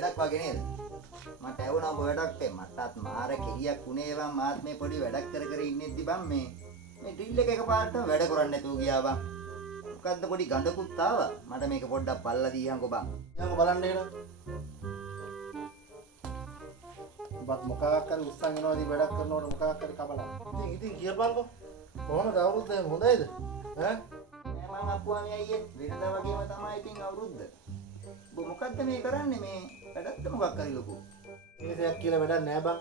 වැඩක් වගේ නේද? මට ඇහුණා ඔබ වැඩක් මටත් මාර කෙලියක් උනේ බං මාත් මේ පොඩි වැඩක් කර කර ඉන්නේද්දි බං මේ ඩ්‍රිල් එක එකපාරටම වැඩ කරන්නේ නැතුව ගියා බං. මොකද්ද පොඩි ගඳකුත් ආවා. මට මේක පොඩ්ඩක් බලලා දීහන්කෝ බං. යන්න බලන්න එනවා. ඔබත් මොකක් හරි උස්සන් යනවාදී වැඩක් කරනකොට මොකක් හරි කබලා. ඉතින් කියපන්කෝ. කොහොමද අවුරුද්ද හොඳයිද? ඈ? මම අප්පුවාමි අයියේ වෙනදා වගේම තමයි ඉතින් අවුරුද්ද. ඔබ මොකද්ද මේ කරන්නේ මේ වැඩක්ද මොකක් හරි ලොකු? මේ දෙයක් කියලා වැඩක් නෑ බං.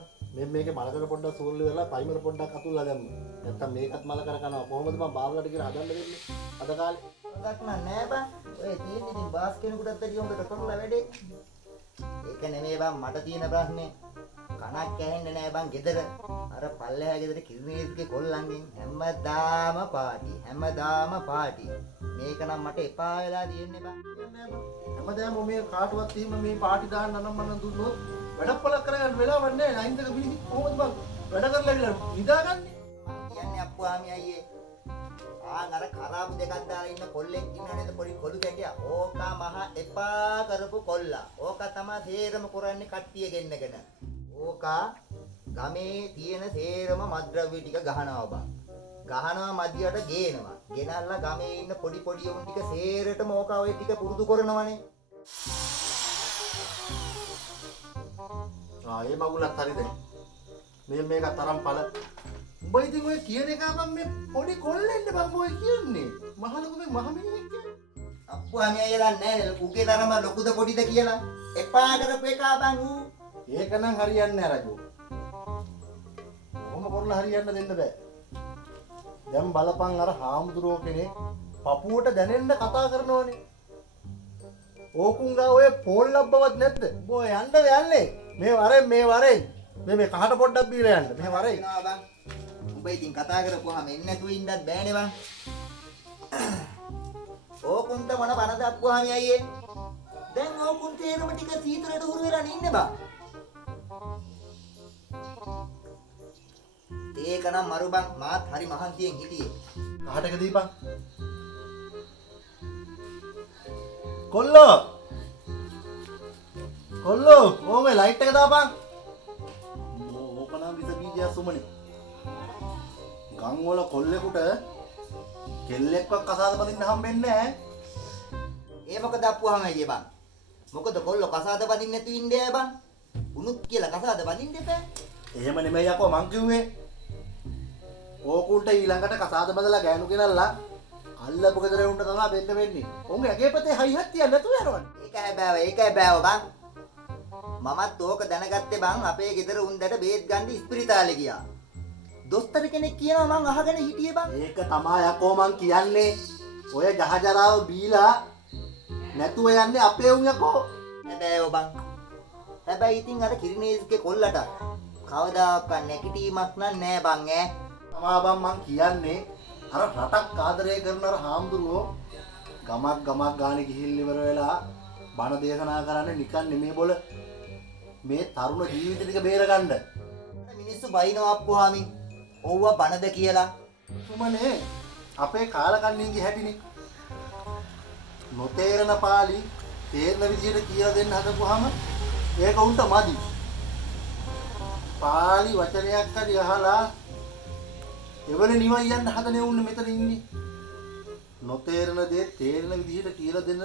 මේකේ මලකට පොඩ්ඩක් සූල්ලි වෙලා පයිමර පොඩ්ඩක් අතුල්ලා දැම්ම. නැත්තම් මේකත් මල කර කනවා. කොහොමද මම බාල්ලට කියලා හදන්න දෙන්නේ? අද කාලේ. හොඳක් නෑ බං. ඔය තියෙන්නේ ඉතින් බාස් කෙනෙකුටත් වැඩි හොඳට කරලා වැඩේ. ඒක නෙමෙයි බං මට තියෙන ප්‍රශ්නේ. කනක් ඇහෙන්නේ නෑ බං ගෙදර. අර පල්ලෙහා ගෙදර කිරිනේස්ගේ කොල්ලන්ගෙන් හැමදාම පාටි. මේක නම් මට එපා වෙලා තියෙන්නේ බං. හැමදාම මේ කාටවත් එහෙම මේ පාටි දාන්න නම් මම දුන්නොත් වැඩක් පළක් කරගන්න වෙලාවක් නෑ. අයින්දක පිළිදි කොහොමද බං වැඩ කරලා ඉන්න නිදාගන්නේ? මං කියන්නේ අප්පුවාමි අයියේ. අර කරාබු දෙකක් දාලා ඉන්න කොල්ලෙක් ඉන්නව නේද පොඩි කොළු කැටියා. ඕක මහ එපා කරපු කොල්ලා. ඕක තමයි සේරම කරන්නේ කට්ටිය ගෙන්නගෙන. ඕක ගමේ තියෙන සේරම මද්ද්‍රව්‍ය ටික ගහනවා බං. ගහනවා මදියට ගේනවා. ගෙනල්ලා ගමේ ඉන්න පොඩි උන් ටික සේරටම ඕක ඔය ටික පුරුදු කරනවනේ. ඒ මගුලත් හරිද? මේක තරම් පළ. උඹ ඉතින් ඔය කියන එක මම මේ පොඩි කොල්ලෙන්ද බං ඔය කියන්නේ. මහලොකු මේ මහ මිනිහෙක් කියන්නේ. අප්පුවාමි අයියා දන්නේ නැහැ උගේ තරම ලොකුද පොඩිද කියලා. එපා කරපු එක බං ඌ. ඒක නම් හරියන්නේ නැහැ රජු. කොහොම කරලා හරියන්න දෙන්න බෑ. දැන් බලපන් අර හාමුදුරුවෝ කෙනෙක් පපුවට දැනෙන්න කතා කරනෝනේ. ඕකුංගා ඔය පෝල් ලබ්බවත් නැද්ද? උඹ යන්නද යන්නේ? මේ වරෙන් මේ කහට පොඩ්ඩක් බීලා යන්න. මේ වරෙන්. උඹ ඉතින් කතා කරපුවාම එන්නේ නැතුව ඉන්නත් බෑනේ බං. ඕකුන්ට මොන බනද අප්පුවාමි අයියේ? දැන් ඕකුන් තේරම ටික සීතලට හුරු වෙලා ඉන්නේ බං. ඒක නම් මරු බං මාත් හරි මහන්සියෙන් හිටියේ. කහටක දීපන්. කොල්ලෝ ඕමේ ලයිට් එක දාපන්. ඕක නම් විස බීජය සුමනේ. ගම් වල කොල්ලෙකුට කෙල්ලෙක්වත් කසාද බඳින්න හම්බෙන්නේ නැහැ. ඒ මොකද අප්පුවාම අයියේ බං? මොකද කොල්ලෝ කසාද බඳින්න නැතුව ඉන්නේ බං? උනුත් කියලා කසාද බඳින්න එපා. එහෙම නෙමෙයි යකෝ මං කිව්වේ. ඕකුන්ට ඊළඟට කසාද බඳලා ගෑනු ගෙනල්ලා අල්ලපු ගෙදර උන්ට තමයි බෙන්න වෙන්නේ. උන්ගේ ඇගේ පතේ හයිහත් තියන්න නැතුව යනවනේ. ඒකයි බෑව බං. මමත් ඕක දැනගත්තේ බං අපේ ගෙදර උන්දට බේත් ගන්න ඉස්පිරිතාලේ ගියා. දොස්තර කෙනෙක් කියනවා මං අහගෙන හිටියේ බං. ඒක තමයි යකෝ මං කියන්නේ. ඔය ජහජරාව බීලා නැතුව යන්නේ අපේ උන් යකෝ. හැබැයි බං. හැබැයි ඉතින් අර කිරිනේස්ගේ කොල්ලට කවදාවත් නැගිටීමක් නෑ බං ඈ. තමා බං මං කියන්නේ අර රටක් ආදරය කරන අර හාමුදුරුවෝ ගමක් ගානේ ගිහින් ඉවර වෙලා බණ දේශනා කරන්නේ නිකන් නෙමෙයි බොල මේ තරුණ ජීවිත ටික බේරගන්න. මිනිස්සු බයිනවා අප්පුවාමි. ඔව්ව බණද කියලා. තුමනේ අපේ කාලකන්ණින්ගේ හැටිනේ. නොතේරෙන පාළි තේරෙන විදියට කියලා දෙන්න හදපුවාම ඒක උන්ට මදි. පාළි වචනයක් හරි අහලා එවල නිවන් යන්න හදනේ උන්නේ මෙතන ඉන්නේ. නොතේරෙන දේ තේරෙන විදිහට කියලා දෙන්න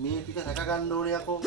මේ ටික රැක ගන්න ඕනේ යකෝ.